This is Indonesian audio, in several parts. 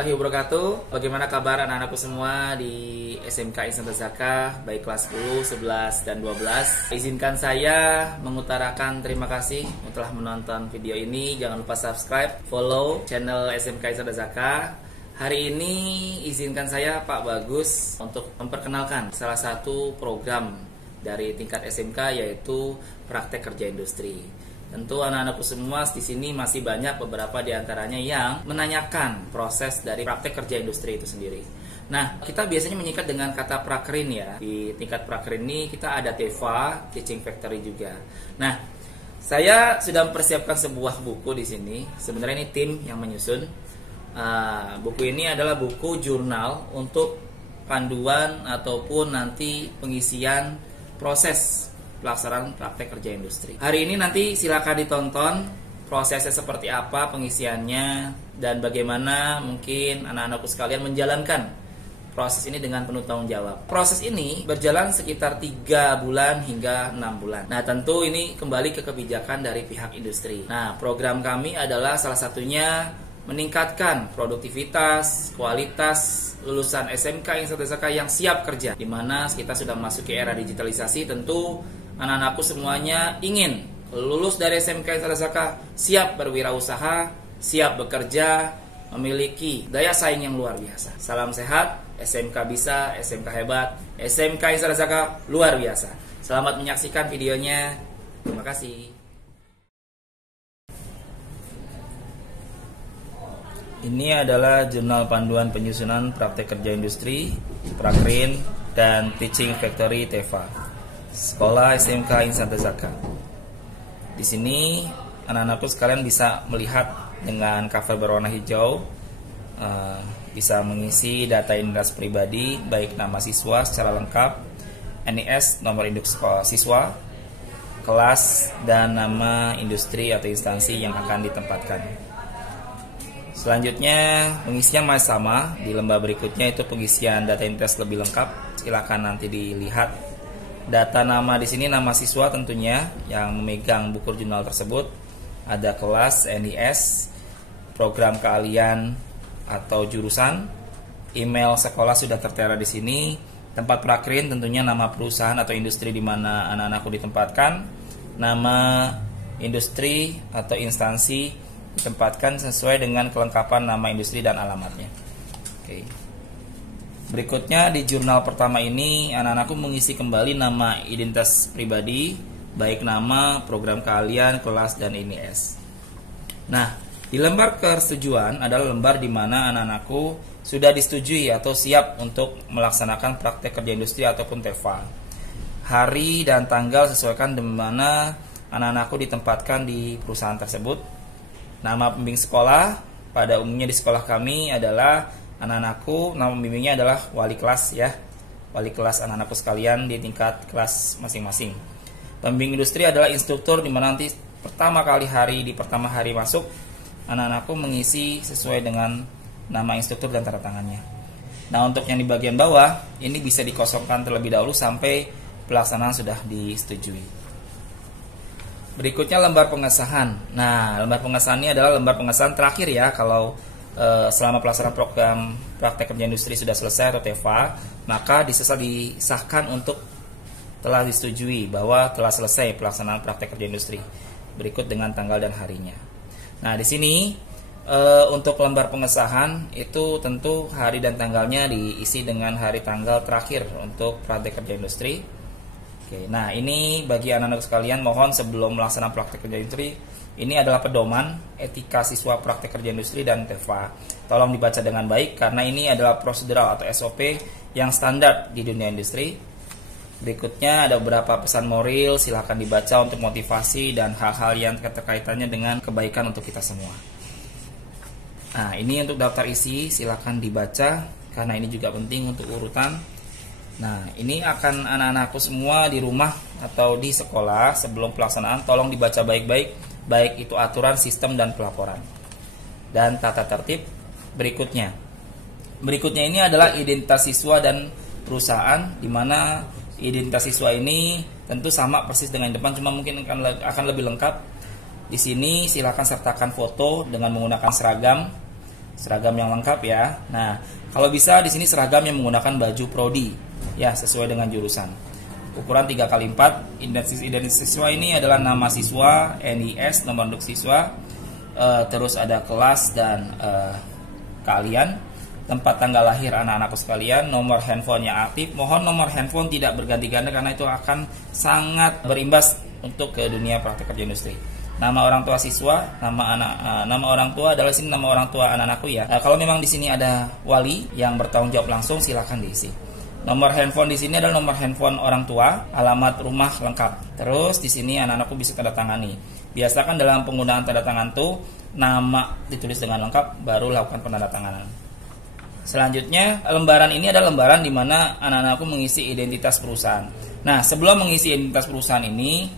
warahmatullahi wabarakatuh. Bagaimana kabar anak-anakku semua di SMK Ihsan Tazakah, baik kelas 10, 11, dan 12. Izinkan saya mengutarakan terima kasih telah menonton video ini. Jangan lupa subscribe, follow channel SMK Ihsan Tazakah. Hari ini izinkan saya Pak Bagus untuk memperkenalkan salah satu program dari tingkat SMK, yaitu praktek kerja industri. Tentu anak-anakku semua di sini masih banyak beberapa di antaranya yang menanyakan proses dari praktek kerja industri itu sendiri. Nah, kita biasanya menyikat dengan kata prakerin ya. Di tingkat prakerin ini kita ada TEFA, Teaching Factory juga. Nah, saya sudah mempersiapkan sebuah buku di sini. Sebenarnya ini tim yang menyusun. Buku ini adalah buku jurnal untuk panduan ataupun nanti pengisian proses pelaksanaan praktek kerja industri. Hari ini nanti silakan ditonton prosesnya seperti apa pengisiannya dan bagaimana mungkin anak-anakku sekalian menjalankan proses ini dengan penuh tanggung jawab. Proses ini berjalan sekitar 3 bulan hingga 6 bulan. Nah, tentu ini kembali ke kebijakan dari pihak industri. Nah, program kami adalah salah satunya meningkatkan produktivitas, kualitas lulusan SMK Ihsan Tazakah yang siap kerja. Di mana kita sudah memasuki era digitalisasi, tentu anak-anakku semuanya ingin lulus dari SMK Ihsan Tazakah siap berwirausaha, siap bekerja, memiliki daya saing yang luar biasa. Salam sehat, SMK bisa, SMK hebat, SMK Ihsan Tazakah luar biasa. Selamat menyaksikan videonya. Terima kasih. Ini adalah jurnal panduan penyusunan praktek kerja industri, Prakerin, dan Teaching Factory TEFA, Sekolah SMK Ihsan Tazakah. Di sini anak-anakku sekalian bisa melihat dengan cover berwarna hijau, bisa mengisi data identitas pribadi, baik nama siswa secara lengkap, NIS, nomor induk siswa, kelas, dan nama industri atau instansi yang akan ditempatkan. Selanjutnya pengisian masih sama. Di lembar berikutnya itu pengisian data identitas lebih lengkap. Silakan nanti dilihat. Data nama di sini nama siswa tentunya yang memegang buku jurnal tersebut. Ada kelas, NIS, program keahlian atau jurusan, email sekolah sudah tertera di sini. Tempat prakerin tentunya nama perusahaan atau industri di mana anak-anakku ditempatkan, nama industri atau instansi ditempatkan sesuai dengan kelengkapan nama industri dan alamatnya. Oke. Berikutnya di jurnal pertama ini anak-anakku mengisi kembali nama identitas pribadi, baik nama, program keahlian, kelas, dan NIS. Nah, di lembar persetujuan adalah lembar di mana anak-anakku sudah disetujui atau siap untuk melaksanakan praktek kerja industri ataupun TEFA. Hari dan tanggal sesuaikan di mana anak-anakku ditempatkan di perusahaan tersebut. Nama pembimbing sekolah pada umumnya di sekolah kami adalah anak-anakku, nama pembimbingnya adalah wali kelas ya. Wali kelas anak-anakku sekalian di tingkat kelas masing-masing. Pembimbing industri adalah instruktur di mana nanti pertama hari masuk anak-anakku mengisi sesuai dengan nama instruktur dan tanda tangannya. Nah, untuk yang di bagian bawah ini bisa dikosongkan terlebih dahulu sampai pelaksanaan sudah disetujui. Berikutnya lembar pengesahan. Nah, lembar pengesahan ini adalah lembar pengesahan terakhir ya kalau selama pelaksanaan program praktek kerja industri sudah selesai atau TEFA, maka disahkan untuk telah disetujui bahwa telah selesai pelaksanaan praktek kerja industri. Berikut dengan tanggal dan harinya. Nah, di sini untuk lembar pengesahan itu tentu hari dan tanggalnya diisi dengan hari tanggal terakhir untuk praktek kerja industri. Oke, nah ini bagi anak-anak sekalian mohon sebelum melaksanakan praktek kerja industri, ini adalah pedoman etika siswa praktek kerja industri dan TEFA. Tolong dibaca dengan baik karena ini adalah prosedural atau SOP yang standar di dunia industri. Berikutnya ada beberapa pesan moral, silahkan dibaca untuk motivasi dan hal-hal yang terkaitannya dengan kebaikan untuk kita semua. Nah, ini untuk daftar isi, silahkan dibaca karena ini juga penting untuk urutan. Nah, ini akan anak-anakku semua di rumah atau di sekolah sebelum pelaksanaan tolong dibaca baik-baik, baik itu aturan, sistem, dan pelaporan. Dan tata tertib berikutnya. Berikutnya ini adalah identitas siswa dan perusahaan, di mana identitas siswa ini tentu sama persis dengan depan, cuma mungkin akan lebih lengkap. Di sini silakan sertakan foto dengan menggunakan seragam seragam yang lengkap ya. Nah, kalau bisa di sini seragam yang menggunakan baju prodi ya, sesuai dengan jurusan. Ukuran 3x4. Identitas siswa ini adalah nama siswa, NIS, nomor induk siswa, terus ada kelas dan keahlian, tempat tanggal lahir anak-anakku sekalian, nomor handphone yang aktif. Mohon nomor handphone tidak berganti-ganti karena itu akan sangat berimbas untuk ke dunia praktek kerja industri. Nama orang tua siswa, nama orang tua adalah sini nama orang tua anak-anakku ya. Kalau memang di sini ada wali yang bertanggung jawab langsung, silakan diisi. Nomor handphone di sini adalah nomor handphone orang tua, alamat rumah lengkap. Terus di sini anak-anakku bisa tanda tangani. Biasakan dalam penggunaan tanda tangan tuh nama ditulis dengan lengkap, baru lakukan penandatanganan. Selanjutnya, lembaran ini adalah lembaran di mana anak-anakku mengisi identitas perusahaan. Nah, sebelum mengisi identitas perusahaan ini,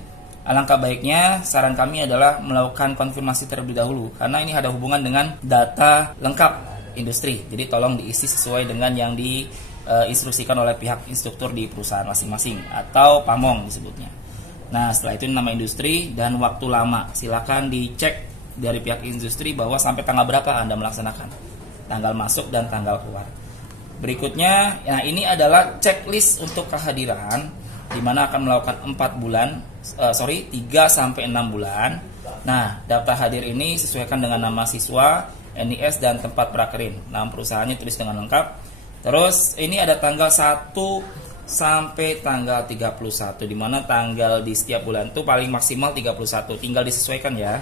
alangkah baiknya saran kami adalah melakukan konfirmasi terlebih dahulu, karena ini ada hubungan dengan data lengkap industri. Jadi tolong diisi sesuai dengan yang diinstruksikan oleh pihak instruktur di perusahaan masing-masing atau pamong disebutnya. Nah, setelah itu nama industri dan waktu lama. Silakan dicek dari pihak industri bahwa sampai tanggal berapa Anda melaksanakan. Tanggal masuk dan tanggal keluar. Berikutnya, nah ini adalah checklist untuk kehadiran, di mana akan melakukan 3 sampai 6 bulan. Nah, daftar hadir ini sesuaikan dengan nama siswa, NIS dan tempat prakerin. Nama perusahaannya tulis dengan lengkap. Terus ini ada tanggal 1 sampai tanggal 31, di mana tanggal di setiap bulan itu paling maksimal 31. Tinggal disesuaikan ya.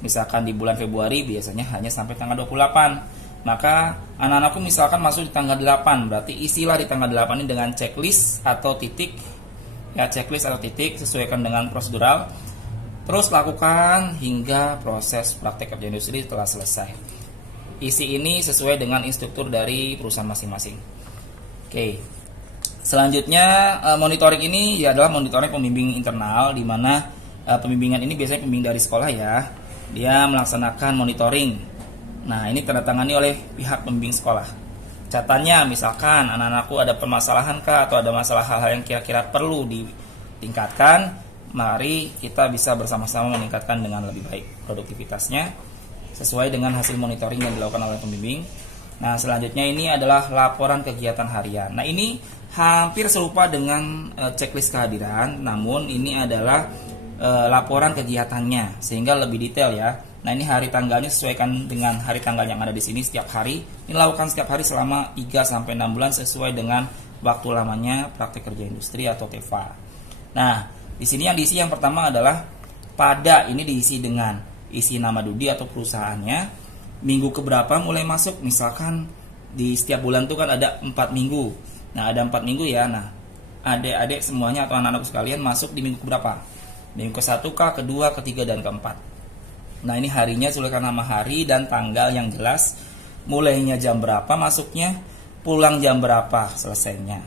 Misalkan di bulan Februari biasanya hanya sampai tanggal 28. Maka anak-anakku misalkan masuk di tanggal 8, berarti isilah di tanggal 8 ini dengan checklist atau titik. Ya, checklist atau titik sesuaikan dengan prosedural. Terus lakukan hingga proses praktek kerja industri telah selesai. Isi ini sesuai dengan instruktur dari perusahaan masing-masing. Oke. Selanjutnya, monitoring ini ya adalah monitoring pembimbing internal, di mana pembimbingan ini biasanya pembimbing dari sekolah ya. Dia melaksanakan monitoring. Nah, ini tanda tangani oleh pihak pembimbing sekolah. Catatannya misalkan anak-anakku ada permasalahan kah atau ada masalah hal-hal yang kira-kira perlu ditingkatkan, mari kita bisa bersama-sama meningkatkan dengan lebih baik produktivitasnya sesuai dengan hasil monitoring yang dilakukan oleh pembimbing. Nah, selanjutnya ini adalah laporan kegiatan harian. Nah, ini hampir serupa dengan checklist kehadiran, namun ini adalah laporan kegiatannya sehingga lebih detail ya. Nah, ini hari tanggalnya sesuaikan dengan hari tanggal yang ada di sini setiap hari. Ini lakukan setiap hari selama 3 sampai 6 bulan sesuai dengan waktu lamanya praktek kerja industri atau TEFA. Nah, di sini yang diisi yang pertama adalah pada, ini diisi dengan isi nama Dudi atau perusahaannya, minggu keberapa mulai masuk. Misalkan di setiap bulan itu kan ada 4 minggu. Nah, ada 4 minggu ya. Nah, adik-adik semuanya atau anak-anak sekalian masuk di minggu keberapa? Minggu ke-1 kah, kedua, ketiga, dan keempat. Nah, ini harinya tuliskan nama hari dan tanggal yang jelas. Mulainya jam berapa masuknya, pulang jam berapa selesainya.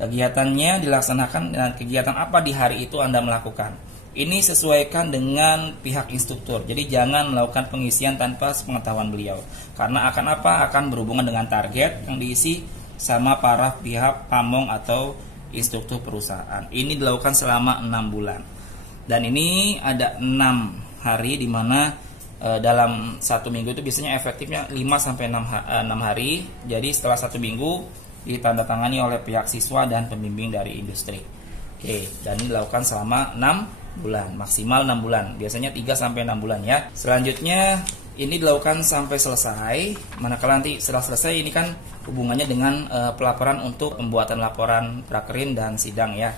Kegiatannya dilaksanakan dengan kegiatan apa di hari itu Anda melakukan. Ini sesuaikan dengan pihak instruktur. Jadi jangan melakukan pengisian tanpa sepengetahuan beliau. Karena akan apa? Akan berhubungan dengan target yang diisi sama para pihak pamong atau instruktur perusahaan. Ini dilakukan selama 6 bulan. Dan ini ada 6 hari di mana dalam 1 minggu itu biasanya efektifnya 5 sampai 6 hari. Jadi setelah 1 minggu ditandatangani oleh pihak siswa dan pembimbing dari industri. Oke, dan ini dilakukan selama 6 bulan, maksimal 6 bulan. Biasanya 3 sampai 6 bulan ya. Selanjutnya ini dilakukan sampai selesai. Manakala nanti setelah selesai, ini kan hubungannya dengan pelaporan untuk pembuatan laporan prakerin dan sidang ya.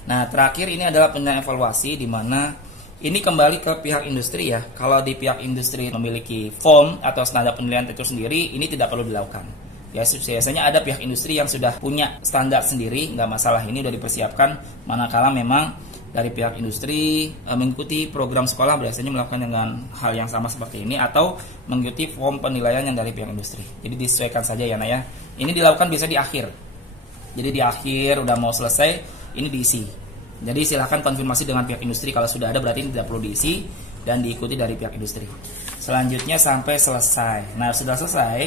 Nah, terakhir ini adalah penilaian evaluasi, di mana ini kembali ke pihak industri ya. Kalau di pihak industri memiliki form atau standar penilaian itu sendiri, ini tidak perlu dilakukan. Ya, biasanya ada pihak industri yang sudah punya standar sendiri, nggak masalah, ini sudah dipersiapkan. Manakala memang dari pihak industri mengikuti program sekolah, biasanya melakukan dengan hal yang sama seperti ini, atau mengikuti form penilaian yang dari pihak industri. Jadi disesuaikan saja ya, Naya. Ini dilakukan biasa di akhir. Jadi di akhir udah mau selesai, ini diisi. Jadi silahkan konfirmasi dengan pihak industri. Kalau sudah ada berarti ini tidak perlu diisi dan diikuti dari pihak industri. Selanjutnya sampai selesai. Nah, sudah selesai.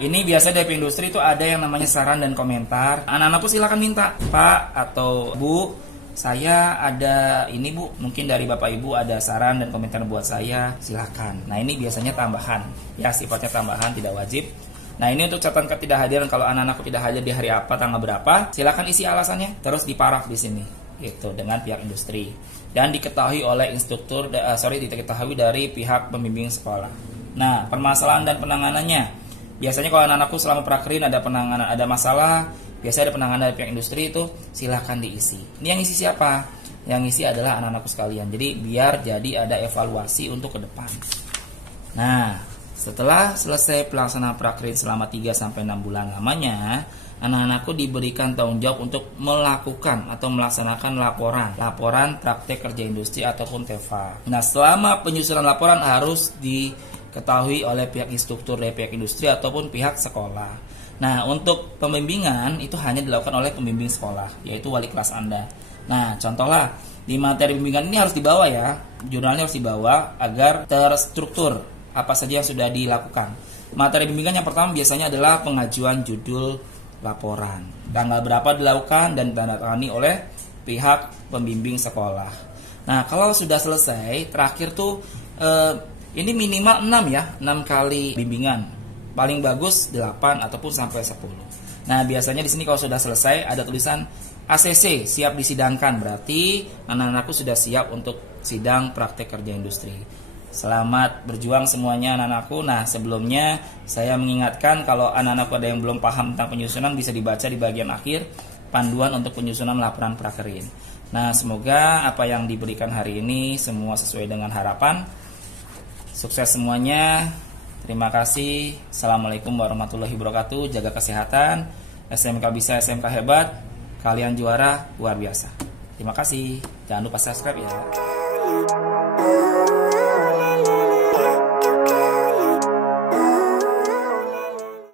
Ini biasa dari pihak industri itu ada yang namanya saran dan komentar. Anak-anakku silahkan minta, Pak atau Bu, saya ada ini Bu, mungkin dari Bapak Ibu ada saran dan komentar buat saya, silakan. Nah ini biasanya tambahan, ya sifatnya tambahan, tidak wajib. Nah ini untuk catatan ketidakhadiran, kalau anak-anakku tidak hadir di hari apa, tanggal berapa, silakan isi alasannya, terus diparaf di sini, gitu dengan pihak industri dan diketahui oleh instruktur, diketahui dari pihak pembimbing sekolah. Nah permasalahan dan penanganannya. Biasanya kalau anak-anakku selama prakerin ada penanganan, ada masalah, biasanya ada penanganan dari pihak industri, itu silahkan diisi. Ini yang isi siapa? Yang isi adalah anak-anakku sekalian. Jadi biar jadi ada evaluasi untuk ke depan. Nah, setelah selesai pelaksanaan prakerin selama 3-6 bulan lamanya, anak-anakku diberikan tanggung jawab untuk melakukan atau melaksanakan laporan praktek kerja industri ataupun TEFA. Nah, selama penyusunan laporan harus diketahui oleh pihak instruktur dari pihak industri ataupun pihak sekolah. Nah, untuk pembimbingan itu hanya dilakukan oleh pembimbing sekolah, yaitu wali kelas Anda. Nah, contohlah di materi bimbingan ini harus dibawa ya, jurnalnya harus dibawa agar terstruktur apa saja yang sudah dilakukan. Materi bimbingan yang pertama biasanya adalah pengajuan judul laporan, tanggal berapa dilakukan dan ditandatangani oleh pihak pembimbing sekolah. Nah, kalau sudah selesai, terakhir tuh ini minimal 6 ya, 6 kali bimbingan. Paling bagus 8 ataupun sampai 10. Nah, biasanya di sini kalau sudah selesai ada tulisan ACC, siap disidangkan. Berarti anak-anakku sudah siap untuk sidang praktek kerja industri. Selamat berjuang semuanya anak-anakku. Nah, sebelumnya saya mengingatkan kalau anak-anakku ada yang belum paham tentang penyusunan, bisa dibaca di bagian akhir panduan untuk penyusunan laporan prakerin. Nah, semoga apa yang diberikan hari ini semua sesuai dengan harapan. Sukses semuanya. Terima kasih. Assalamualaikum warahmatullahi wabarakatuh. Jaga kesehatan. SMK bisa, SMK hebat. Kalian juara luar biasa. Terima kasih. Jangan lupa subscribe ya.